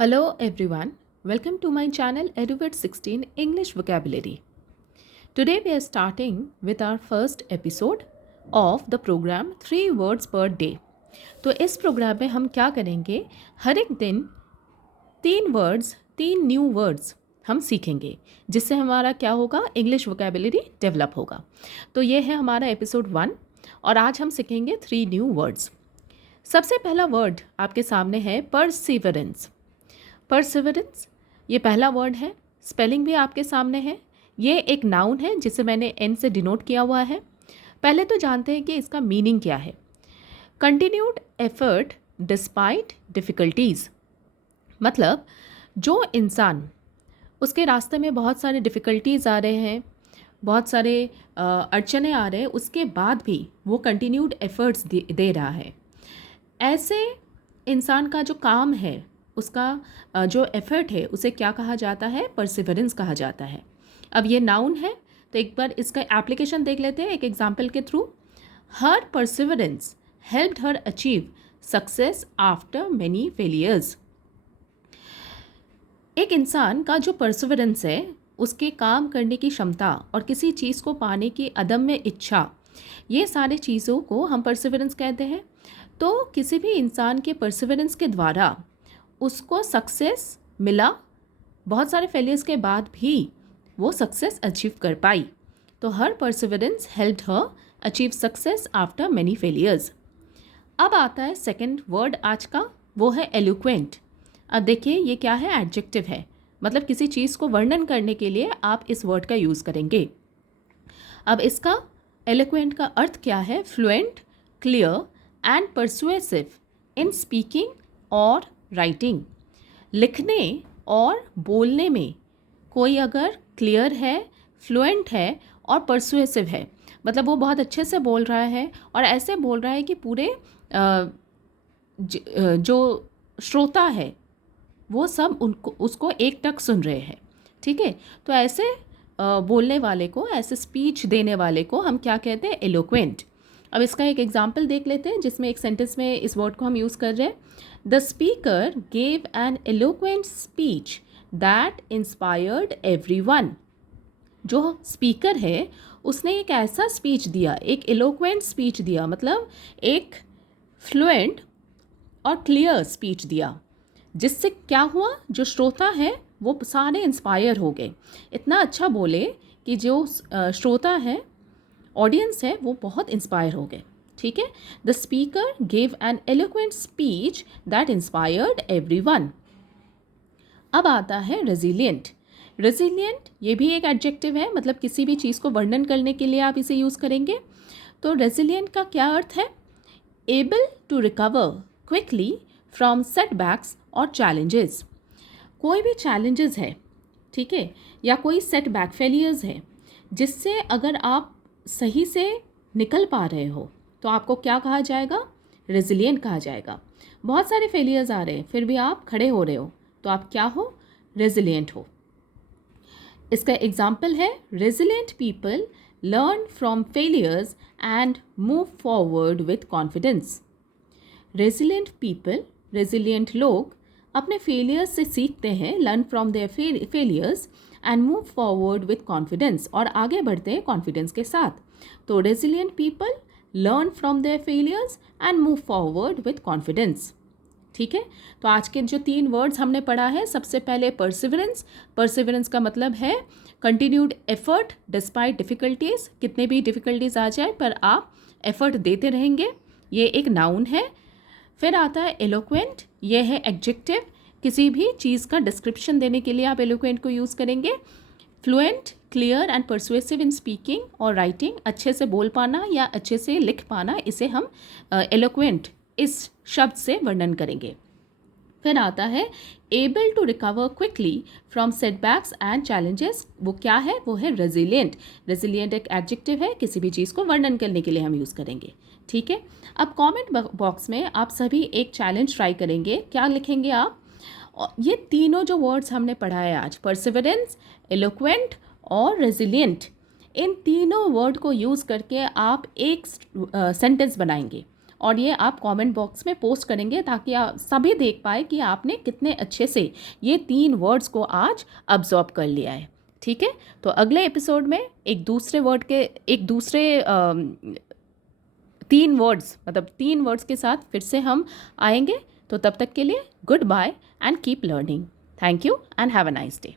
Hello everyone, welcome to my channel EduVit 16 English Vocabulary. Today we are starting with our first episode of the program 3 words per day. तो इस programme में हम क्या करेंगे, हर एक दिन 3 न्यू वर्ड्स हम सीखेंगे जिससे हमारा क्या होगा, इंग्लिश वोकेबलरी डेवलप होगा। तो ये है हमारा एपिसोड 1 और आज हम सीखेंगे 3 न्यू वर्ड्स। सबसे पहला वर्ड आपके सामने है परसिवरेंस। परसिवरेंस ये पहला वर्ड है, स्पेलिंग भी आपके सामने है। ये एक नाउन है जिसे मैंने एन से डिनोट किया हुआ है। पहले तो जानते हैं कि इसका मीनिंग क्या है। कंटिन्यूड एफर्ट डिस्पाइट डिफ़िकल्टीज़, मतलब जो इंसान, उसके रास्ते में बहुत सारे डिफ़िकल्टीज़ आ रहे हैं, बहुत सारे अड़चने आ रहे हैं, उसके बाद भी वो कंटिन्यूड एफर्ट्स दे रहा है। ऐसे इंसान का जो काम है, उसका जो एफर्ट है, उसे क्या कहा जाता है, परसिवरेंस कहा जाता है। अब ये नाउन है तो एक बार इसका एप्लीकेशन देख लेते हैं एक एग्जाम्पल के through. Her perseverance helped her achieve success after many failures. एक इंसान का जो परसिवरेंस है, उसके काम करने की क्षमता और किसी चीज़ को पाने की अदम्य इच्छा, ये सारे चीज़ों को हम परसिवरेंस कहते हैं। तो किसी भी इंसान के परसिवरेंस के द्वारा उसको सक्सेस मिला, बहुत सारे फेलियर्स के बाद भी वो सक्सेस अचीव कर पाई। तो her perseverance helped her achieve success after many failures. अब आता है सेकंड वर्ड आज का, वो है एलोक्वेंट। अब देखिए ये क्या है, एडजेक्टिव है, मतलब किसी चीज़ को वर्णन करने के लिए आप इस वर्ड का यूज़ करेंगे। अब इसका एलोक्वेंट का अर्थ क्या है, fluent, clear and persuasive in speaking और राइटिंग। लिखने और बोलने में कोई अगर क्लियर है, फ्लुएंट है और परसुएसिव है, मतलब वो बहुत अच्छे से बोल रहा है और ऐसे बोल रहा है कि पूरे जो श्रोता है वो सब उनको उसको एक टक सुन रहे हैं। ठीक है, तो ऐसे बोलने वाले को, ऐसे स्पीच देने वाले को हम क्या कहते हैं, एलोक्वेंट। अब इसका एक एग्जाम्पल देख लेते हैं जिसमें एक सेंटेंस में इस वर्ड को हम यूज़ कर रहे हैं। The speaker gave an eloquent speech that inspired everyone. जो स्पीकर है उसने एक ऐसा स्पीच दिया, एक एलोक्वेंट स्पीच दिया, मतलब एक फ्लुएंट और क्लियर स्पीच दिया, जिससे क्या हुआ, जो श्रोता है वो सारे इंस्पायर हो गए। इतना अच्छा बोले कि जो श्रोता है, ऑडियंस है, वो बहुत इंस्पायर हो गए। ठीक है, the speaker gave an eloquent speech that inspired everyone. अब आता है रेजिलिएंट। रेजिलिएंट ये भी एक एडजेक्टिव है, मतलब किसी भी चीज़ को वर्णन करने के लिए आप इसे यूज़ करेंगे। तो रेजिलिएंट का क्या अर्थ है, able to recover quickly from setbacks और चैलेंजेस। कोई भी चैलेंजेस है, ठीक है, या कोई सेटबैक, फेलियर्स है, जिससे अगर आप सही से निकल पा रहे हो तो आपको क्या कहा जाएगा, रेजिलिएंट कहा जाएगा। बहुत सारे फेलियर्स आ रहे हैं फिर भी आप खड़े हो रहे हो तो आप क्या हो, रेजिलिएंट हो। इसका एग्जाम्पल है, resilient people learn from failures and move forward with confidence. Resilient people, resilient लोग अपने फेलियर्स से सीखते हैं, learn from their failures and move forward with confidence, और आगे बढ़ते हैं कॉन्फिडेंस के साथ। तो resilient people learn from their failures and move forward with confidence. ठीक है, तो आज के जो 3 वर्ड्स हमने पढ़ा है, सबसे पहले परसिवरेंस। परसिवरेंस का मतलब है कंटिन्यूड एफर्ट डिस्पाइट डिफ़िकल्टीज, कितने भी डिफ़िकल्टीज आ जाए पर आप एफर्ट देते रहेंगे, ये एक नाउन है। फिर आता है एलोक्वेंट, ये है एडजेक्टिव, किसी भी चीज़ का डिस्क्रिप्शन देने के लिए आप एलोक्वेंट को यूज़ करेंगे। Fluent, clear and persuasive in speaking और राइटिंग, अच्छे से बोल पाना या अच्छे से लिख पाना, इसे हम एलोक्वेंट इस शब्द से वर्णन करेंगे। फिर आता है able to recover quickly from setbacks and challenges, वो क्या है, वो है रेजिलिएंट। रेजिलिएंट एक एडजेक्टिव है, किसी भी चीज़ को वर्णन करने के लिए हम यूज़ करेंगे। ठीक है, अब कमेंट बॉक्स में आप सभी एक चैलेंज ट्राई करेंगे, क्या लिखेंगे आप, ये तीनों जो वर्ड्स हमने पढ़ा है आज, परसिवरेंस, एलोक्वेंट और रेजिलिएंट, इन तीनों वर्ड को यूज़ करके आप एक सेंटेंस बनाएंगे और ये आप कमेंट बॉक्स में पोस्ट करेंगे ताकि आप सभी देख पाए कि आपने कितने अच्छे से ये 3 वर्ड्स को आज अब्जॉर्ब कर लिया है। ठीक है, तो अगले एपिसोड में एक दूसरे वर्ड के एक दूसरे 3 वर्ड्स मतलब 3 वर्ड्स के साथ फिर से हम आएंगे। तो तब तक के लिए goodbye and keep learning. Thank you and have a nice day.